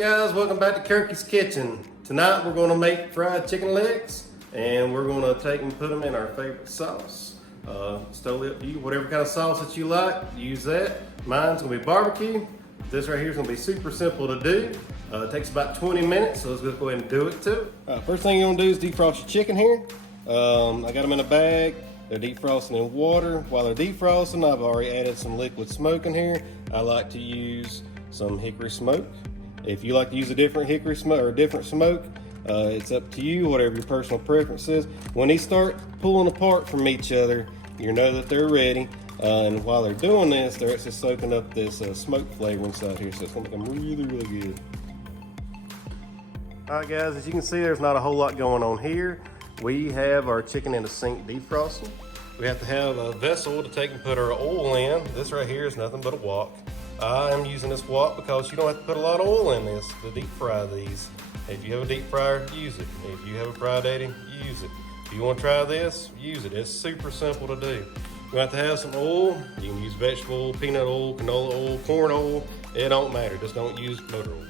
Guys, welcome back to Kirky's Kitchen. Tonight we're going to make fried chicken legs and we're going to take and put them in our favorite sauce. It's totally up to you. Whatever kind of sauce that you like, use that. Mine's going to be barbecue. This right here is going to be super simple to do. It takes about 20 minutes, so let's just go ahead and do it too. First thing you're going to do is defrost your chicken here. I got them in a bag. They're defrosting in water. While they're defrosting, I've already added some liquid smoke in here. I like to use some hickory smoke. If you like to use a different hickory smoke or a different smoke, it's up to you, whatever your personal preference is. When they start pulling apart from each other, you know that they're ready. And while they're doing this, they're actually soaking up this smoke flavor inside here, so it's gonna make them really, really good. All right, guys, as you can see, there's not a whole lot going on here. We have our chicken in the sink defrosting. We have to have a vessel to take and put our oil in. This right here is nothing but a wok. I am using this wok because you don't have to put a lot of oil in this to deep fry these. If you have a deep fryer, use it. If you have a fry daddy, use it. If you want to try this, use it. It's super simple to do. You have to have some oil. You can use vegetable oil, peanut oil, canola oil, corn oil. It don't matter. Just don't use motor oil.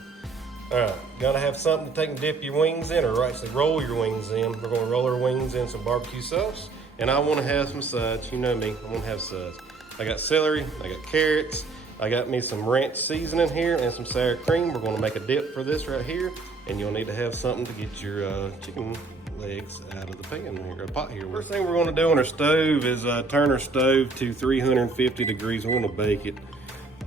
All right, you gotta have something to take and dip your wings in, or actually roll your wings in. We're gonna roll our wings in some barbecue sauce, and I wanna have some sides. You know me, I wanna have sides. I got celery, I got carrots, I got me some ranch seasoning here and some sour cream. We're gonna make a dip for this right here, and you'll need to have something to get your chicken legs out of the pan here, or pot here. First thing we're gonna do on our stove is turn our stove to 350 degrees. We're gonna bake it.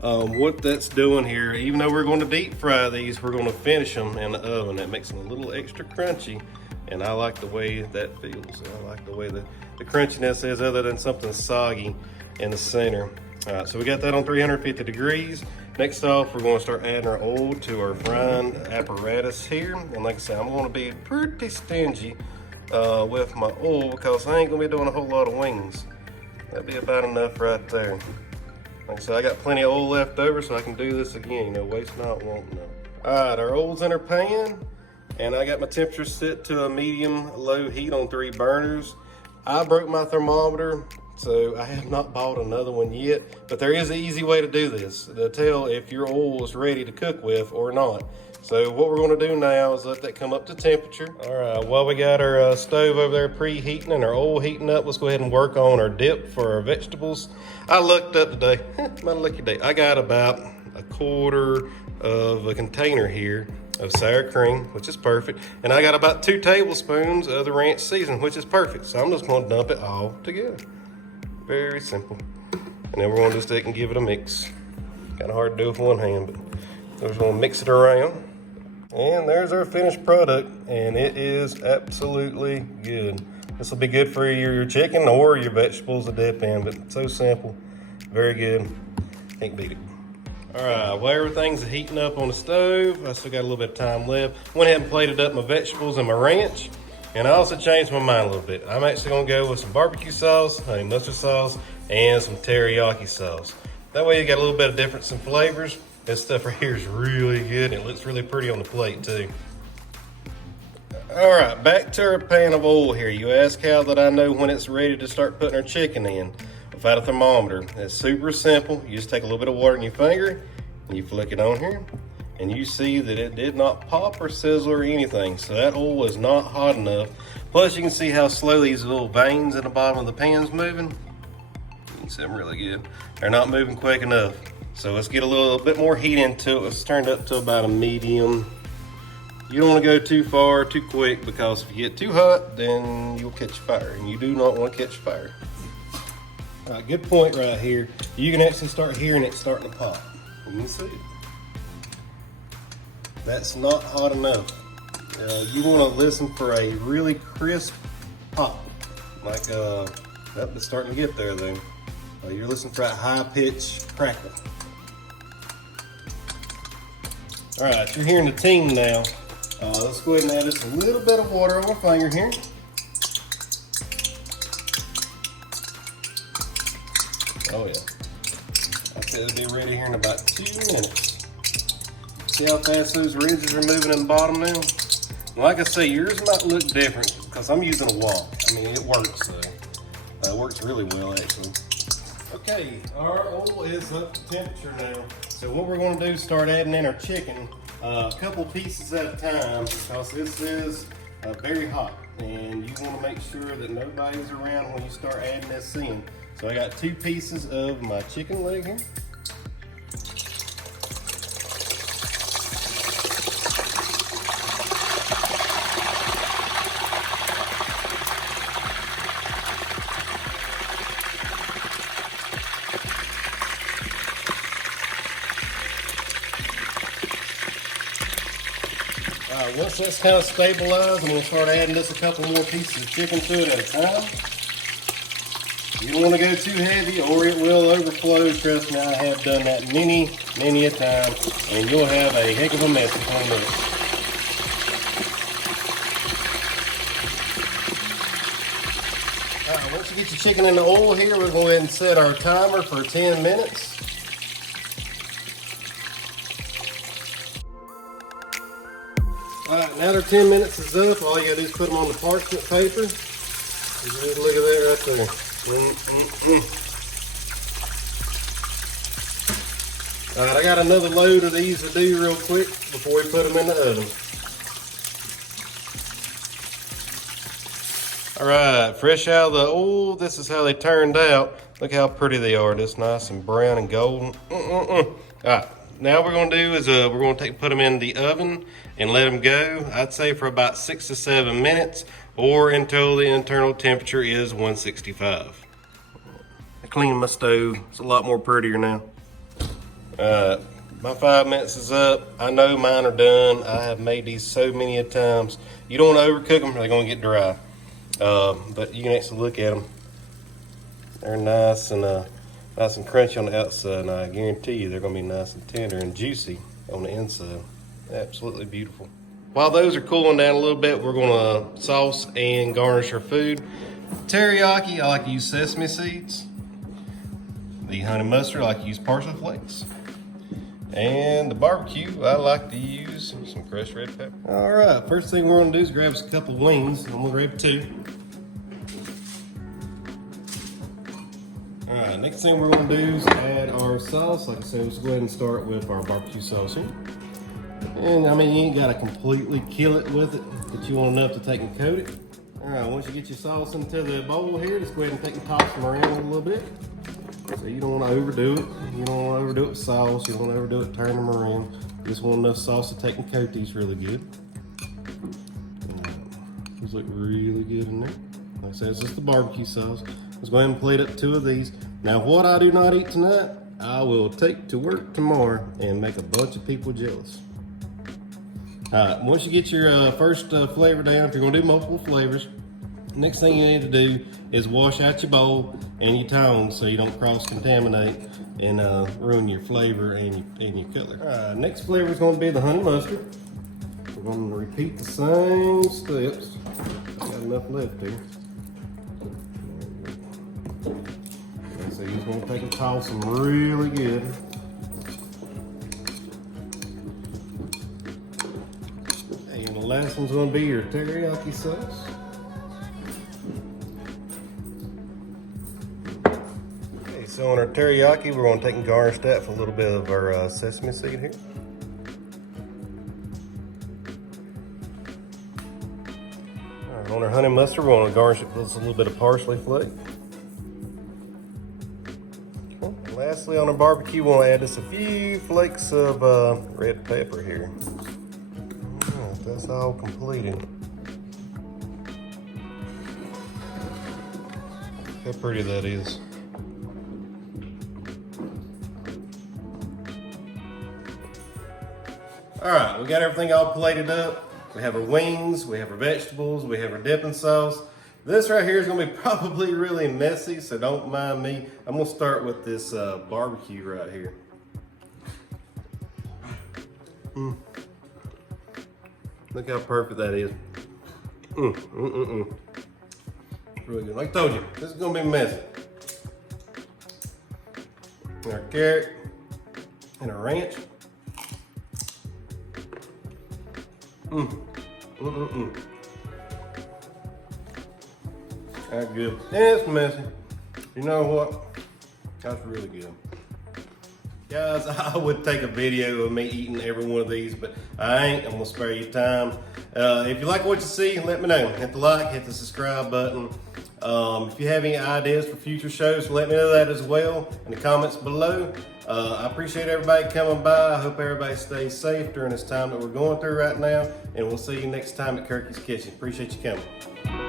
What that's doing here, even though we're going to deep fry these, we're going to finish them in the oven. That makes them a little extra crunchy, and I like the way that feels. I like the way the crunchiness is, other than something soggy in the center. All right, so we got that on 350 degrees. Next off, we're going to start adding our oil to our frying apparatus here. And like I said, I'm going to be pretty stingy with my oil because I ain't going to be doing a whole lot of wings. That'd be about enough right there. Like I said, I got plenty of oil left over, so I can do this again. You know, waste not, want none. All right, our oil's in our pan, and I got my temperature set to a medium-low heat on 3 burners. I broke my thermometer, so I have not bought another one yet, but there is an easy way to do this to tell if your oil is ready to cook with or not. So what we're gonna do now is let that come up to temperature. All right, while we got our stove over there preheating and our oil heating up, let's go ahead and work on our dip for our vegetables. I looked up today, my lucky day. I got about a quarter of a container here of sour cream, which is perfect. And I got about 2 tablespoons of the ranch seasoning, which is perfect. So I'm just gonna dump it all together. Very simple. And then we're gonna just take and give it a mix. Kind of hard to do with one hand, but we're just gonna mix it around. And there's our finished product, and it is absolutely good. This will be good for your chicken or your vegetables to dip in, but it's so simple, very good, can't beat it. All right, while everything's heating up on the stove, I still got a little bit of time left. Went ahead and plated up my vegetables and my ranch, and I also changed my mind a little bit. I'm actually gonna go with some barbecue sauce, honey mustard sauce, and some teriyaki sauce. That way you got a little bit of difference in flavors. This stuff right here is really good, and it looks really pretty on the plate too. All right, back to our pan of oil here. You ask how that I know when it's ready to start putting our chicken in without a thermometer. It's super simple. You just take a little bit of water in your finger, and you flick it on here, and you see that it did not pop or sizzle or anything, so that oil is not hot enough. Plus, you can see how slow these little veins in the bottom of the pan's moving. You can see them really good. They're not moving quick enough. So let's get a little bit more heat into it. Let's turn it up to about a medium. You don't want to go too far, too quick, because if you get too hot, then you'll catch fire, and you do not want to catch fire. All right, good point right here. You can actually start hearing it starting to pop. You can see it. That's not hot enough. You want to listen for a really crisp pop. Like, it's starting to get there though. You're listening for that high-pitched crackle. All right, you're hearing the ting now. Let's go ahead and add just a little bit of water on my finger here. Oh yeah. Okay, it'll be ready here in about 2 minutes. See how fast those ridges are moving in the bottom now? Like I say, yours might look different because I'm using a wok. I mean, it works though. It works really well actually. Okay, our oil is up to temperature now. So what we're gonna do is start adding in our chicken. a couple pieces at a time because this is very hot and you want to make sure that nobody's around when you start adding this in. So I got 2 pieces of my chicken leg here. Once that's kind of stabilized, I'm going to start adding just a couple more pieces of chicken to it at a time. You don't want to go too heavy or it will overflow. Trust me, I have done that many a time, and you'll have a heck of a mess in 20 minutes. All right, once you get your chicken in the oil here, we're going to go ahead and set our timer for 10 minutes. Alright, now their 10 minutes is up. All you gotta do is put them on the parchment paper. Look at that right there. Alright, I got another load of these to do real quick before we put them in the oven. Alright, fresh out of the oil, this is how they turned out. Look how pretty they are, just nice and brown and golden. Alright. Now what we're going to do is we're going to put them in the oven and let them go, I'd say for about 6 to 7 minutes or until the internal temperature is 165. I cleaned my stove. It's a lot more prettier now. My 5 minutes is up. I know mine are done. I have made these so many a times. You don't want to overcook them or they're going to get dry. But you can actually look at them. They're nice and crunchy on the outside, and I guarantee you they're going to be nice and tender and juicy on the inside. Absolutely beautiful. While those are cooling down a little bit, we're going to sauce and garnish our food. Teriyaki, I like to use sesame seeds. The honey mustard, I like to use parsley flakes. And the barbecue, I like to use some crushed red pepper. All right, first thing we're going to do is grab us a couple wings. I'm going to grab 2. All right, next thing we're going to do is add our sauce. Like I said, let's go ahead and start with our barbecue sauce here. And I mean, you ain't got to completely kill it with it, but you want enough to take and coat it. All right, once you get your sauce into the bowl here, just go ahead and take and toss them around a little bit. So you don't want to overdo it. You don't want to overdo it with sauce. You don't want to overdo it turning them around. You just want enough sauce to take and coat these really good. These look really good in there. Like I said, it's just the barbecue sauce. Let's go ahead and plate up 2 of these. Now, what I do not eat tonight, I will take to work tomorrow and make a bunch of people jealous. All right, once you get your first flavor down, if you're gonna do multiple flavors, next thing you need to do is wash out your bowl and your tongs so you don't cross-contaminate and ruin your flavor and your cutlery. Next flavor is gonna be the honey mustard. We're gonna repeat the same steps. Got enough left here. So he's gonna take and toss them really good. And the last one's gonna be your teriyaki sauce. Okay, so on our teriyaki, we're gonna take and garnish that with a little bit of our sesame seed here. All right, on our honey mustard, we're gonna garnish it with a little bit of parsley flake. Lastly, on our barbecue, we'll add just a few flakes of red pepper here. Right, that's all completed. How pretty that is. All right, we got everything all plated up. We have our wings, we have our vegetables, we have our dipping sauce. This right here is gonna be probably really messy, so don't mind me. I'm gonna start with this barbecue right here. Look how perfect that is. Really good. Like I told you, this is gonna be messy. And our carrot and our ranch. That's good. Yeah, it's messy. You know what? That's really good. Guys, I would take a video of me eating every one of these, but I ain't. I'm gonna spare you time. If you like what you see, let me know. Hit the like, hit the subscribe button. If you have any ideas for future shows, let me know that as well in the comments below. I appreciate everybody coming by. I hope everybody stays safe during this time that we're going through right now. And we'll see you next time at Kirky's Kitchen. Appreciate you coming.